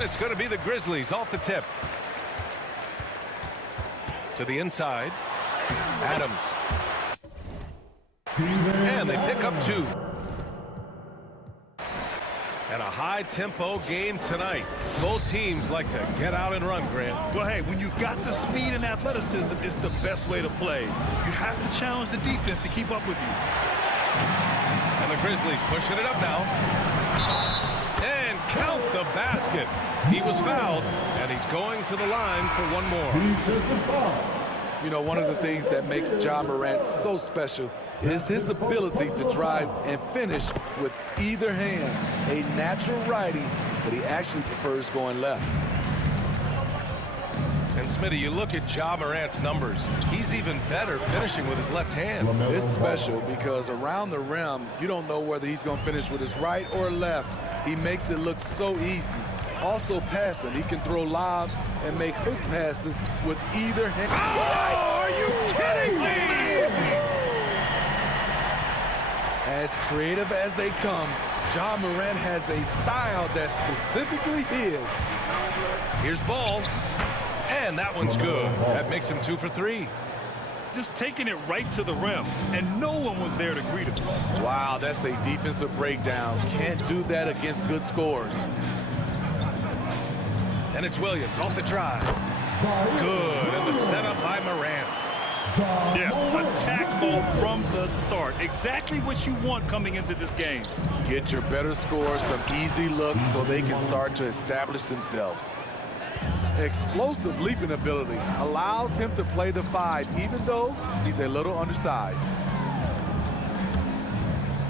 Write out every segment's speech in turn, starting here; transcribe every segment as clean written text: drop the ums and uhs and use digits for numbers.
And it's going to be the Grizzlies off the tip. To the inside. Adams. And they pick up 2. And a high-tempo game tonight. Both teams like to get out and run, Grant. Well, hey, when you've got the speed and athleticism, it's the best way to play. You have to challenge the defense to keep up with you. And the Grizzlies pushing it up now. And count the basket. He was fouled, and he's going to the line for one more. You know, one of the things that makes Ja Morant so special is his ability to drive and finish with either hand. A natural righty, but he actually prefers going left. And Smitty, you look at Ja Morant's numbers. He's even better finishing with his left hand. It's special because around the rim, you don't know whether he's going to finish with his right or left. He makes it look so easy. Also passing, he can throw lobs and make hook passes with either hand. Oh, are you kidding me? As creative as they come, Ja Morant has a style that's specifically his. Here's Ball. And that one's good. That makes him 2 for 3. Just taking it right to the rim, and no one was there to greet him. Wow, that's a defensive breakdown. Can't do that against good scores. And it's Williams off the drive. Good. And the setup by Morant. Yeah, attack mode from the start. Exactly what you want coming into this game. Get your better scores, some easy looks so they can start to establish themselves. Explosive leaping ability allows him to play the 5, even though he's a little undersized.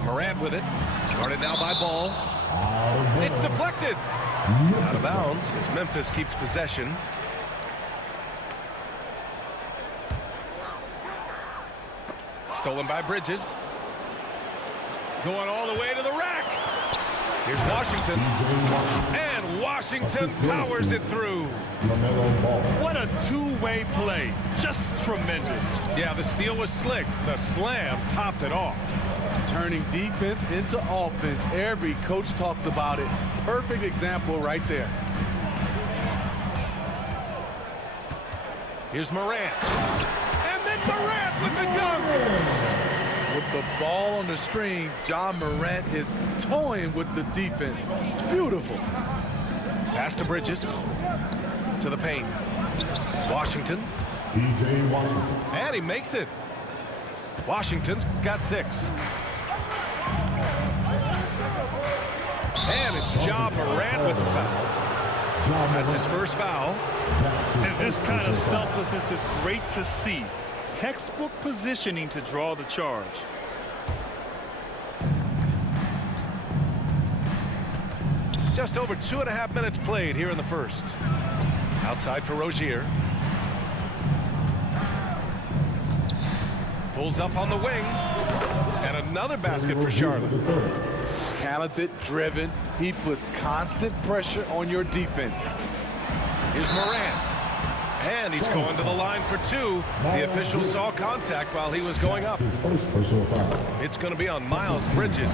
Morant with it. Guarded now by Ball. It's deflected. Out of bounds as Memphis keeps possession. Stolen by Bridges. Going all the way to the rack. Here's Washington. And Washington powers it through. What a two-way play. Just tremendous. Yeah, the steal was slick. The slam topped it off. Turning defense into offense. Every coach talks about it. Perfect example right there. Here's Morant. And then Morant with the dunk. With the ball on the screen, Ja Morant is toying with the defense. Beautiful. Pass to Bridges. To the paint. Washington. And he makes it. Washington's got 6. And it's Ja Morant with the foul. That's his first foul. And this kind of selflessness is great to see. Textbook positioning to draw the charge. Just over 2.5 minutes played here in the first. Outside for Rozier. Pulls up on the wing. And another basket for Charlotte. Talented, driven. He puts constant pressure on your defense. Here's Morant. And he's going to the line for 2. The official saw contact while he was going up. It's going to be on Miles Bridges.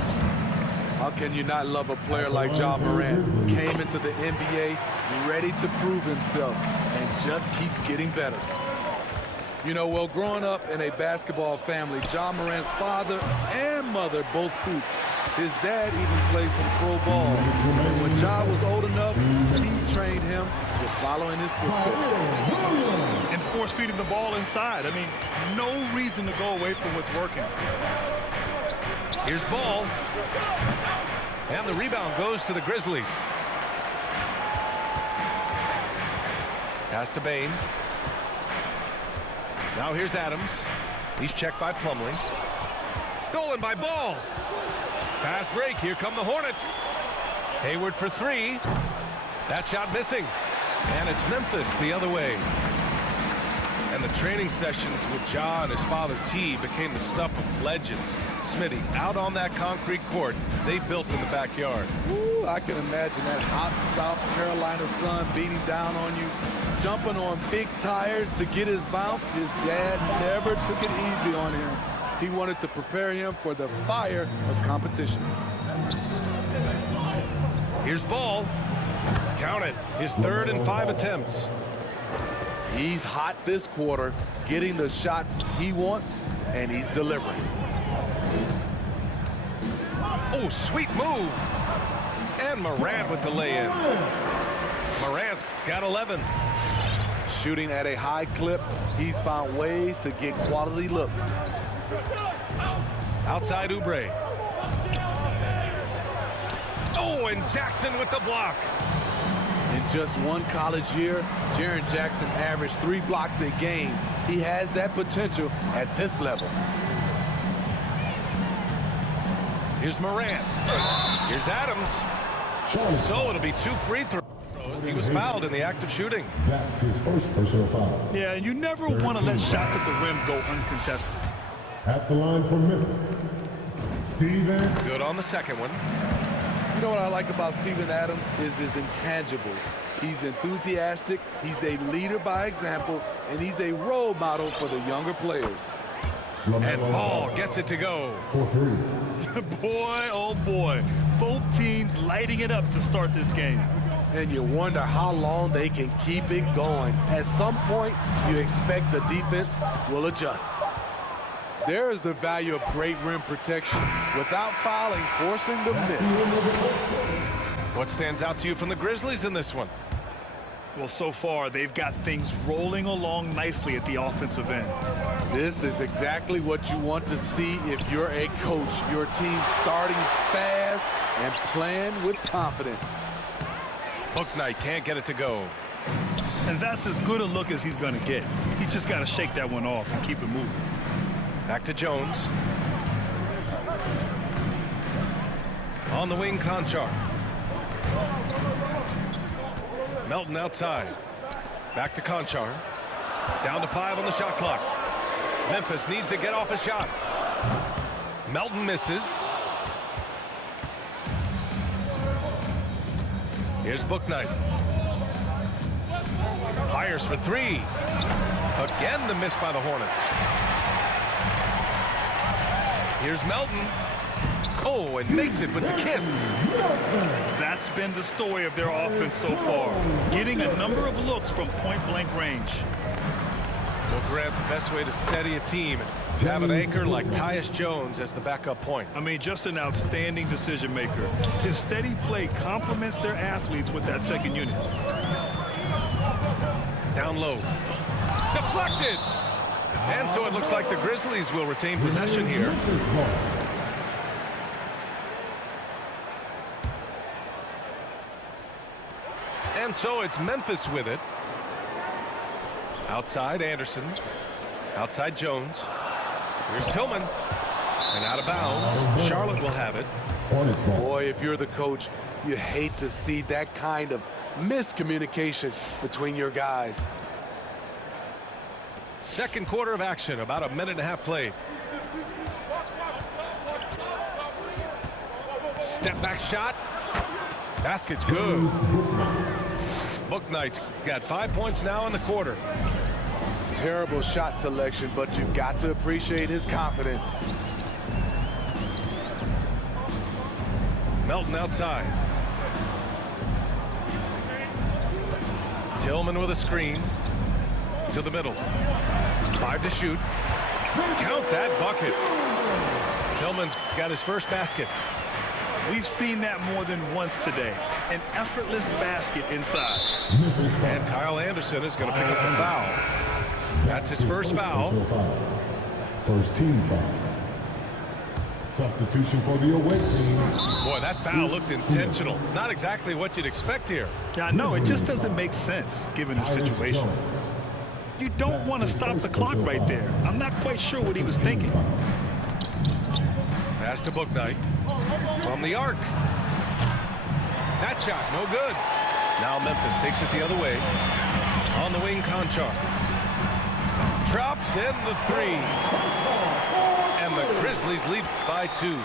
How can you not love a player like Ja Morant? Came into the NBA ready to prove himself and just keeps getting better. You know, well, growing up in a basketball family, Ja Morant's father and mother both hooped. His dad even played some pro ball. And when Ja was old enough, he trained him to follow in his footsteps. And force feeding the ball inside. I mean, no reason to go away from what's working. Here's Ball. And the rebound goes to the Grizzlies. Pass to Bain. Now here's Adams. He's checked by Plumlee. Stolen by Ball. Fast break. Here come the Hornets. Hayward for 3. That shot missing. And it's Memphis the other way. And the training sessions with Ja and his father T became the stuff of legends. Smitty, out on that concrete court they built in the backyard. Ooh, I can imagine that hot South Carolina sun beating down on you, jumping on big tires to get his bounce. His dad never took it easy on him. He wanted to prepare him for the fire of competition. Here's Ball. Count it. His 3rd and 5 attempts. He's hot this quarter, getting the shots he wants, and he's delivering. Oh, sweet move. And Morant with the lay-in. Morant's got 11. Shooting at a high clip, he's found ways to get quality looks. Outside Oubre. Oh, and Jackson with the block. In just one college year, Jaren Jackson averaged 3 blocks a game. He has that potential at this level. Here's Morant. Here's Adams. So it'll be 2 free throws. He was fouled in the act of shooting. That's his first personal foul. Yeah, you never want to let shots at the rim go uncontested. At the line for Memphis, Steven. Good on the second one. You know what I like about Steven Adams is his intangibles. He's enthusiastic, he's a leader by example, and he's a role model for the younger players. And Ball gets it to go. For 3. Boy, oh boy. Both teams lighting it up to start this game. And you wonder how long they can keep it going. At some point, you expect the defense will adjust. There is the value of great rim protection without fouling, forcing the miss. What stands out to you from the Grizzlies in this one? Well, so far, they've got things rolling along nicely at the offensive end. This is exactly what you want to see if you're a coach. Your team starting fast and playing with confidence. Bouknight can't get it to go. And that's as good a look as he's going to get. He's just got to shake that one off and keep it moving. Back to Jones. On the wing, Conchar. Melton outside. Back to Conchar. Down to 5 on the shot clock. Memphis needs to get off a shot. Melton misses. Here's Bouknight. Fires for 3. Again, the miss by the Hornets. Here's Melton. Oh, and makes it with the kiss. That's been the story of their offense so far. Getting a number of looks from point-blank range. Well, Grant, the best way to steady a team is have an anchor like Tyus Jones as the backup point. I mean, just an outstanding decision maker. His steady play complements their athletes with that second unit. Down low. Deflected! And so it looks like the Grizzlies will retain possession here. And so it's Memphis with it. Outside Anderson. Outside Jones. Here's Tillman. And out of bounds. Charlotte will have it. Boy, if you're the coach, you hate to see that kind of miscommunication between your guys. Second quarter of action, about a minute and a half played. Step back shot. Basket's good. Bouknight's got 5 points now in the quarter. Terrible shot selection, but you've got to appreciate his confidence. Melton outside. Tillman with a screen. To the middle. 5 to shoot. Count that bucket. Tillman's got his first basket. We've seen that more than once today. An effortless basket inside. And Kyle Anderson is going to pick up the foul. That's his first foul. First team foul. Substitution for the away team. Boy, that foul looked intentional. Not exactly what you'd expect here. Yeah, no, it just doesn't make sense given the situation. You don't want to stop the clock right there. I'm not quite sure what he was thinking. Pass to Bouknight. From the arc. That shot, no good. Now Memphis takes it the other way. On the wing, Conchar. Drops in the 3. And the Grizzlies lead by 2.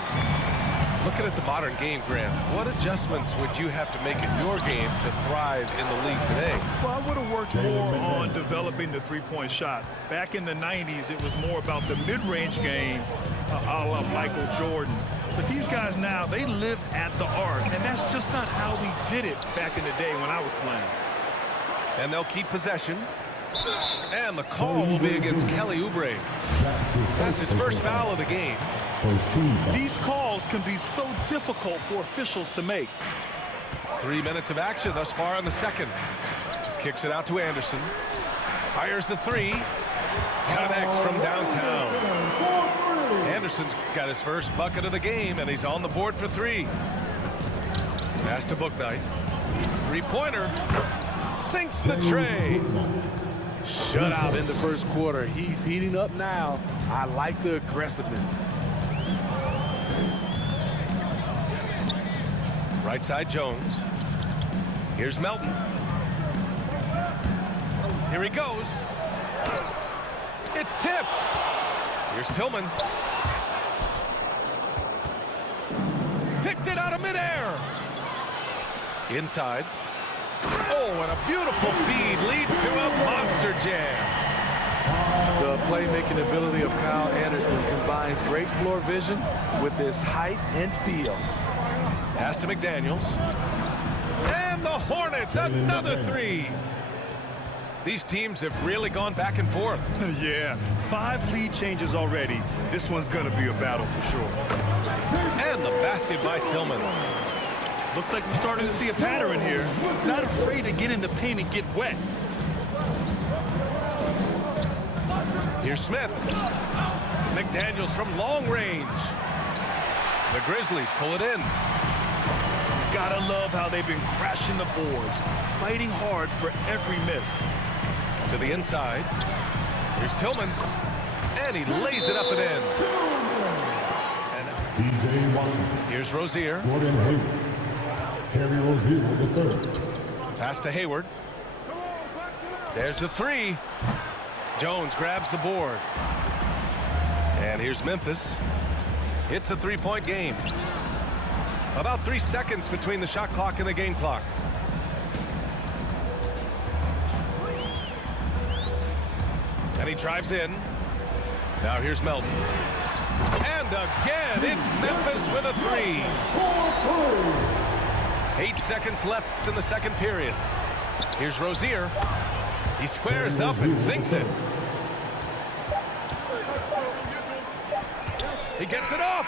Looking at the modern game, Grant, what adjustments would you have to make in your game to thrive in the league today? Well, I would have worked more on developing the three-point shot. Back in the 90s, it was more about the mid-range game, a la Michael Jordan. But these guys now, they live at the art, and that's just not how we did it back in the day when I was playing. And they'll keep possession. And the call will be against Kelly Oubre. That's his first foul of the game. These calls can be so difficult for officials to make. 3 minutes of action thus far in the second. Kicks it out to Anderson. Fires the three. Connects from downtown. Anderson's got his first bucket of the game, and he's on the board for three. Pass to Bouknight. Three-pointer. Sinks the tray. Shutout in the first quarter. He's heating up now. I like the aggressiveness. Right side Jones. Here's Melton. Here he goes. It's tipped. Here's Tillman. Picked it out of midair. Inside. Oh, and a beautiful feed leads to a monster jam. The playmaking ability of Kyle Anderson combines great floor vision with his height and feel. Pass to McDaniels. And the Hornets, another three. These teams have really gone back and forth. Yeah, 5 lead changes already. This one's going to be a battle for sure. And the basket by Tillman. Looks like we're starting to see a pattern here. Not afraid to get in the paint and get wet. Here's Smith. McDaniels from long range. The Grizzlies pull it in. Gotta love how they've been crashing the boards, fighting hard for every miss. To the inside. Here's Tillman. And he lays it up and in. DJ Washington. Here's Rozier. Gordon Hayward. Terry Rozier with the third. Pass to Hayward. There's the three. Jones grabs the board. And here's Memphis. It's a three-point game. About 3 seconds between the shot clock and the game clock. And he drives in. Now here's Melton. And again, it's Memphis with a three. 8 seconds left in the second period. Here's Rozier. He squares up and sinks it. He gets it off.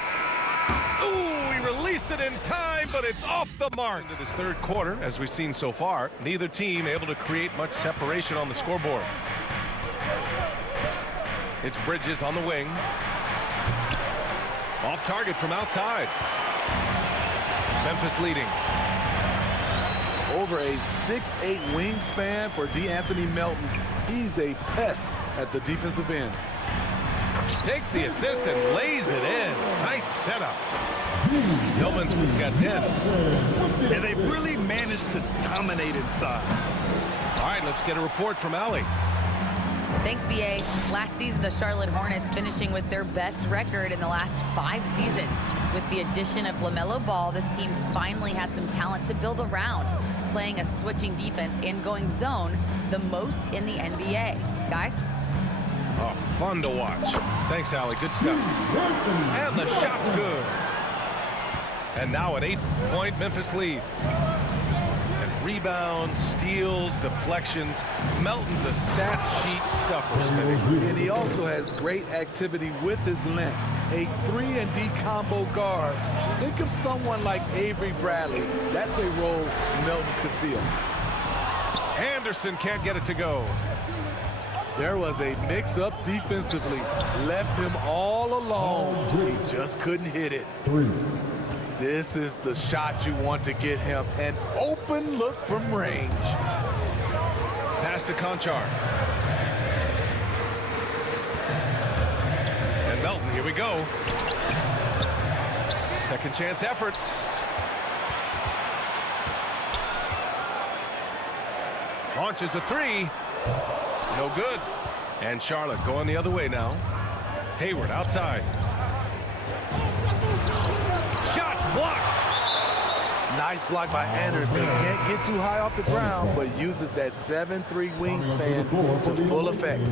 Ooh, he released it in time, but it's off the mark. Into this third quarter, as we've seen so far, neither team able to create much separation on the scoreboard. It's Bridges on the wing. Off target from outside. Memphis leading. Over a 6'8" wingspan for DeAnthony Melton. He's a pest at the defensive end. Takes the assist and lays it in. Nice setup. Tillman's got 10. And they've really managed to dominate inside. All right, let's get a report from Allie. Thanks, BA. Last season, the Charlotte Hornets finishing with their best record in the last 5 seasons. With the addition of LaMelo Ball, this team finally has some talent to build around, playing a switching defense and going zone the most in the NBA. Guys? Oh, fun to watch. Thanks, Allie. Good stuff. And the shot's good. And now an 8-point Memphis lead. And rebounds, steals, deflections. Melton's a stat sheet stuffer, Smitty. And he also has great activity with his length. A 3-and-D combo guard. Think of someone like Avery Bradley. That's a role Melton could fill. Anderson can't get it to go. There was a mix-up defensively. Left him all alone. He just couldn't hit it. 3. This is the shot you want to get him. An open look from range. Pass to Conchar. And Melton, here we go. Second chance effort. Launches a three. No good. And Charlotte going the other way now. Hayward outside. Shot blocked. Nice block by Anderson. Can't get too high off the ground, but uses that 7'3" wingspan to full effect.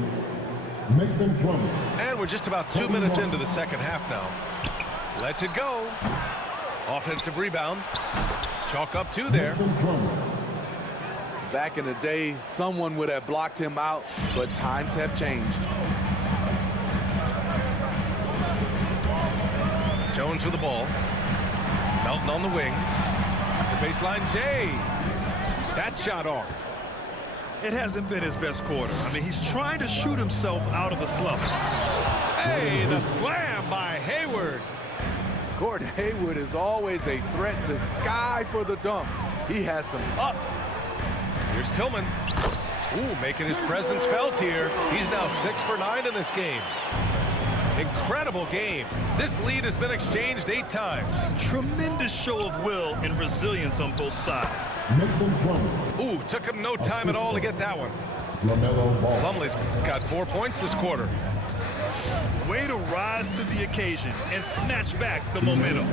Mason Plumlee. And we're just about 2 minutes into the second half now. Lets it go. Offensive rebound. Chalk up 2 there. Back in the day, someone would have blocked him out, but times have changed. Jones with the ball. Melton on the wing. The baseline, Jay. That shot off. It hasn't been his best quarter. I mean, he's trying to shoot himself out of a slump. Hey, the slam by Hayward. Gordon Hayward is always a threat to Sky for the dunk. He has some ups. Here's Tillman. Ooh, making his presence felt here. He's now 6 for 9 in this game. Incredible game. This lead has been exchanged 8 times. Tremendous show of will and resilience on both sides. Ooh, took him no time at all to get that one. Plumlee's got 4 points this quarter. Way to rise to the occasion and snatch back the momentum.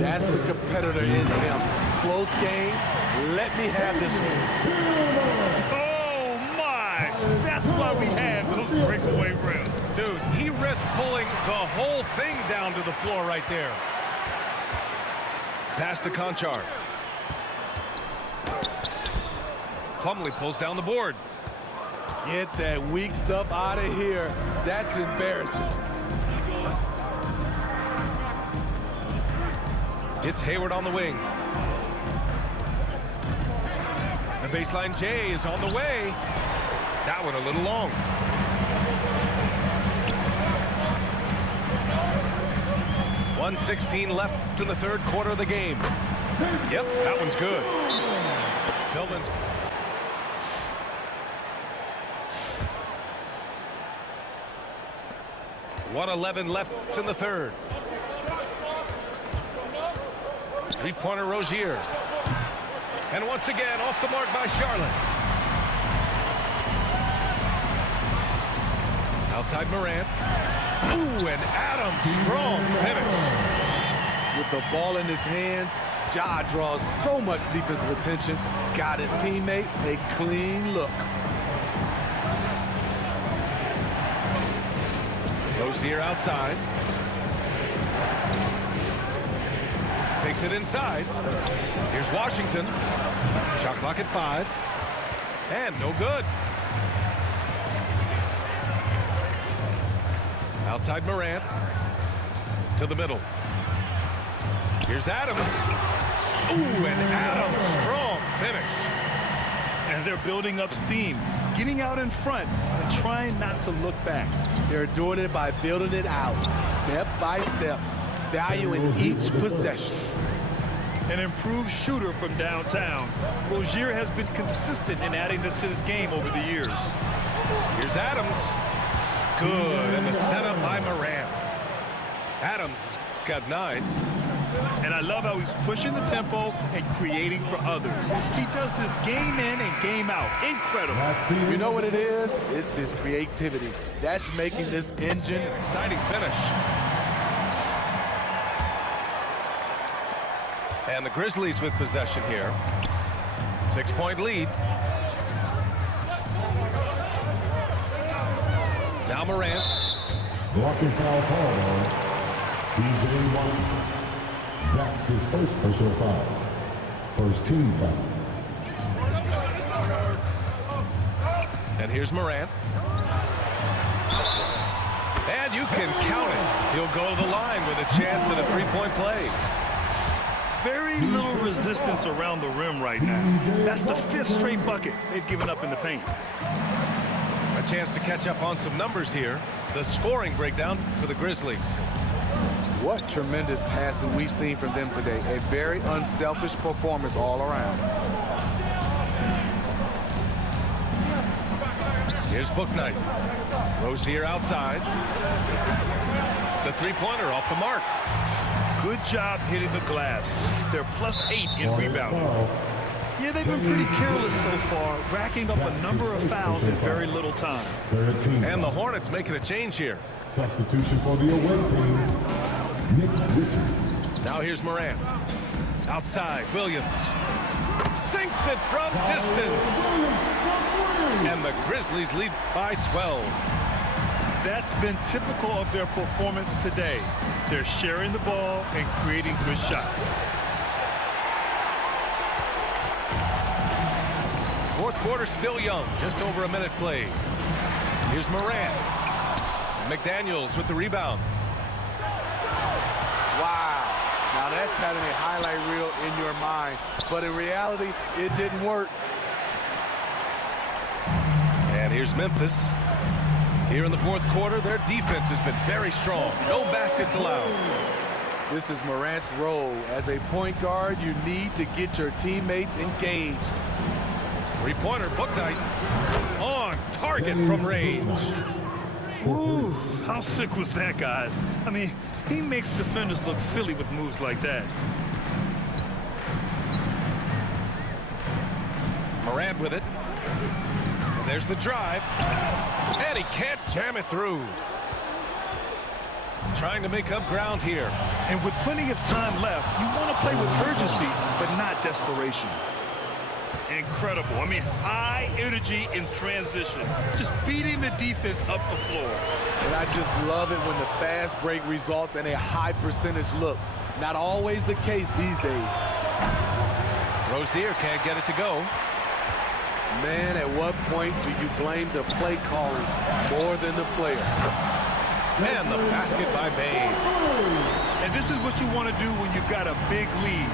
That's the competitor in him. Close game. Let me have this one. Oh, my. That's why we have those breakaway rims. Dude, he risked pulling the whole thing down to the floor right there. Pass to Conchar. Plumlee pulls down the board. Get that weak stuff out of here. That's embarrassing. It's Hayward on the wing. The baseline Jay is on the way. That one a little long. .116 left in the 3rd quarter of the game. Yep, that one's good. Tillman's. .111 left in the 3rd. 3-pointer Rozier. And once again, off the mark by Charlotte. Outside Morant. Ooh, and Adams, strong finish. With the ball in his hands, Ja draws so much defensive attention. Got his teammate a clean look. Rozier outside. Takes it inside. Here's Washington. Shot clock at 5. And no good. Outside Morant. To the middle. Here's Adams. Ooh, and Adams, strong finish. And they're building up steam, getting out in front and trying not to look back. They're doing it by building it out, step by step, valuing each possession. An improved shooter from downtown, Rozier has been consistent in adding this to this game over the years. Here's Adams. Good, and the setup by Morant. Adams got 9. And I love how he's pushing the tempo and creating for others. He does this game in and game out. Incredible. You know what it is? It's his creativity. That's making this engine. Exciting finish. And the Grizzlies with possession here. 6-point lead. Now Morant. Blocking foul call on DJ Washington. That's his first personal foul. First team foul. And here's Morant. And you can count it. He'll go to the line with a chance at a 3-point play. Very little resistance around the rim right now. That's the 5th straight bucket they've given up in the paint. A chance to catch up on some numbers here. The scoring breakdown for the Grizzlies. What tremendous passing we've seen from them today. A very unselfish performance all around. Here's Bouknight. Rozier outside. The 3-pointer off the mark. Good job hitting the glass. They're +8 in rebounding. Yeah, they've been pretty careless so far, racking up a number of fouls in very little time. And the Hornets making a change here. Substitution for the away team, Nick Richards. Now here's Morant. Outside, Williams. Sinks it from distance. And the Grizzlies lead by 12. That's been typical of their performance today. They're sharing the ball and creating good shots. Fourth quarter still young, just over a minute played. Here's Morant. McDaniels with the rebound. Wow. Now that's having a highlight reel in your mind, but in reality, it didn't work. And here's Memphis. Here in the fourth quarter, their defense has been very strong. No baskets allowed. This is Morant's role. As a point guard, you need to get your teammates engaged. Three-pointer, book night. On target from range. Ooh, how sick was that, guys? I mean, he makes defenders look silly with moves like that. Morant with it. And there's the drive. And he can't jam it through. Trying to make up ground here. And with plenty of time left, you want to play with urgency, but not desperation. Incredible. I mean, high energy in transition. Just beating the defense up the floor. And I just love it when the fast break results in a high percentage look. Not always the case these days. Rozier can't get it to go. Man, at what point do you blame the play calling more than the player? And the basket by Bain. And this is what you want to do when you've got a big lead.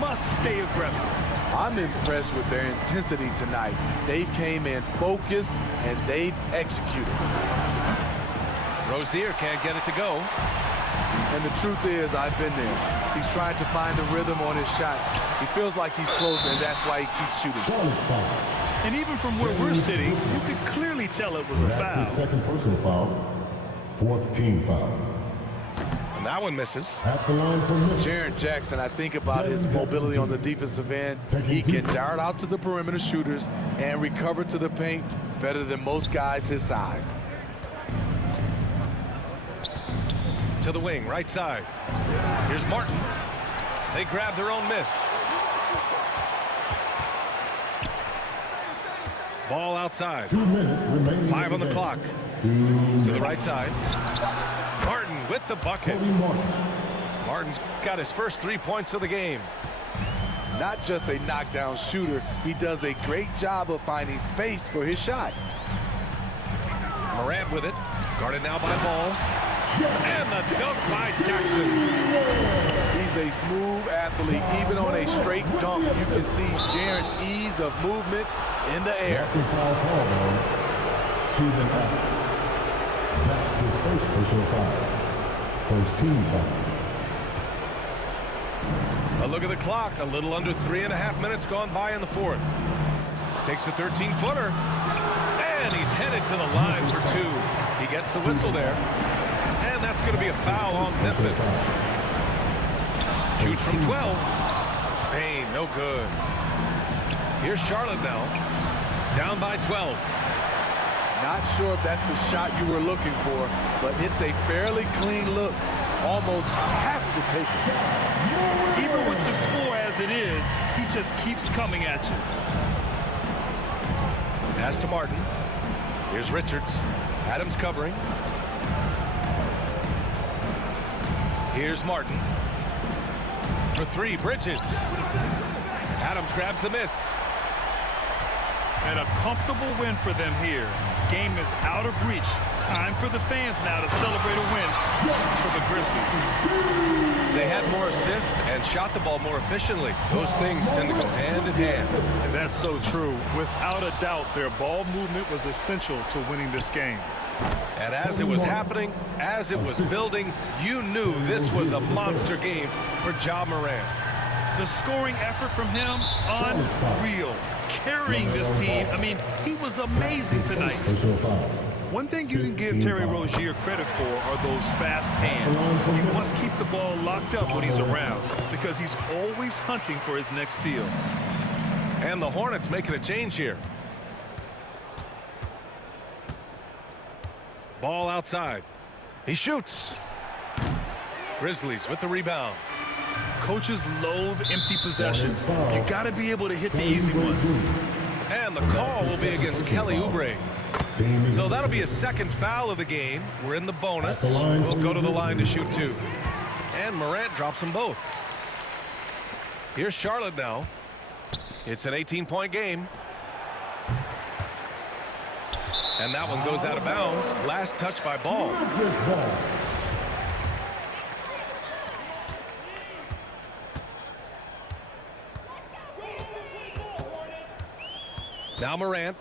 Must stay aggressive. I'm impressed with their intensity tonight. They came in focused and they've executed. Rozier can't get it to go. And the truth is, I've been there. He's trying to find the rhythm on his shot. He feels like he's closer, and that's why he keeps shooting. And even from where we're sitting, you could clearly tell it was a foul. That's his second personal foul. Fourth team foul. And that one misses. At the line for Memphis. Jaren Jackson, I think about his mobility on the defensive end. He can dart out to the perimeter shooters and recover to the paint better than most guys his size. To the wing, right side. Here's Martin. They grab their own miss. Ball outside. 2 minutes remaining. 5 on the clock. To the right side. Martin with the bucket. Martin's got his first 3 points of the game. Not just a knockdown shooter, he does a great job of finding space for his shot. Morant with it. Guarded now by Ball. And the dunk by Jackson. He's a smooth athlete. Even on a straight dunk, you can see Jaren's ease of movement in the air. Foul call on Stephen Adams. That's his first personal foul. First team foul. A look at the clock. A little under 3.5 minutes gone by in the fourth. Takes a 13-footer. And he's headed to the line for 2. He gets the whistle there. And that's going to be a foul on Memphis. Shoots from 12. Bain, no good. Here's Charlotte now. Down by 12. Not sure if that's the shot you were looking for, but it's a fairly clean look. Almost have to take it. Even with the score as it is, he just keeps coming at you. Pass to Martin. Here's Richards. Adams covering. Here's Martin. For 3, Bridges. Adams grabs the miss. And a comfortable win for them here. Game is out of reach. Time for the fans now to celebrate a win for the Grizzlies. They had more assists and shot the ball more efficiently. Those things tend to go hand in hand. And that's so true. Without a doubt, their ball movement was essential to winning this game. And as it was happening, as it was building, you knew this was a monster game for Ja Morant. The scoring effort from him, unreal. Carrying this team, I mean, he was amazing tonight. One thing you can give Terry Rozier credit for are those fast hands. You must keep the ball locked up when he's around because he's always hunting for his next steal. And the Hornets making a change here. Ball outside. He shoots. Grizzlies with the rebound. Coaches loathe empty possessions. You got to be able to hit the easy ones. And the call will be against Kelly Oubre. So that'll be a second foul of the game. We're in the bonus. We'll go to the line to shoot 2. And Morant drops them both. Here's Charlotte now. It's an 18-point game. And that one goes out of bounds. Last touch by Ball. Now Morant.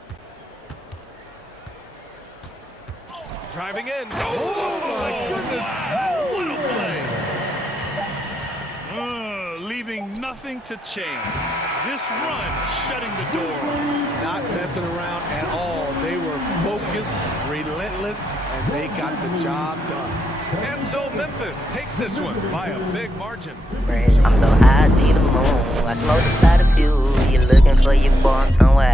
Driving in. Oh, my goodness. What a play. Leaving nothing to chase. This run shutting the door. Not messing around at all. They were focused, relentless, and they got the job done. And so Memphis takes this one by a big margin. I'm so high, see the moon. I smoke inside of you. You're looking for your bomb somewhere.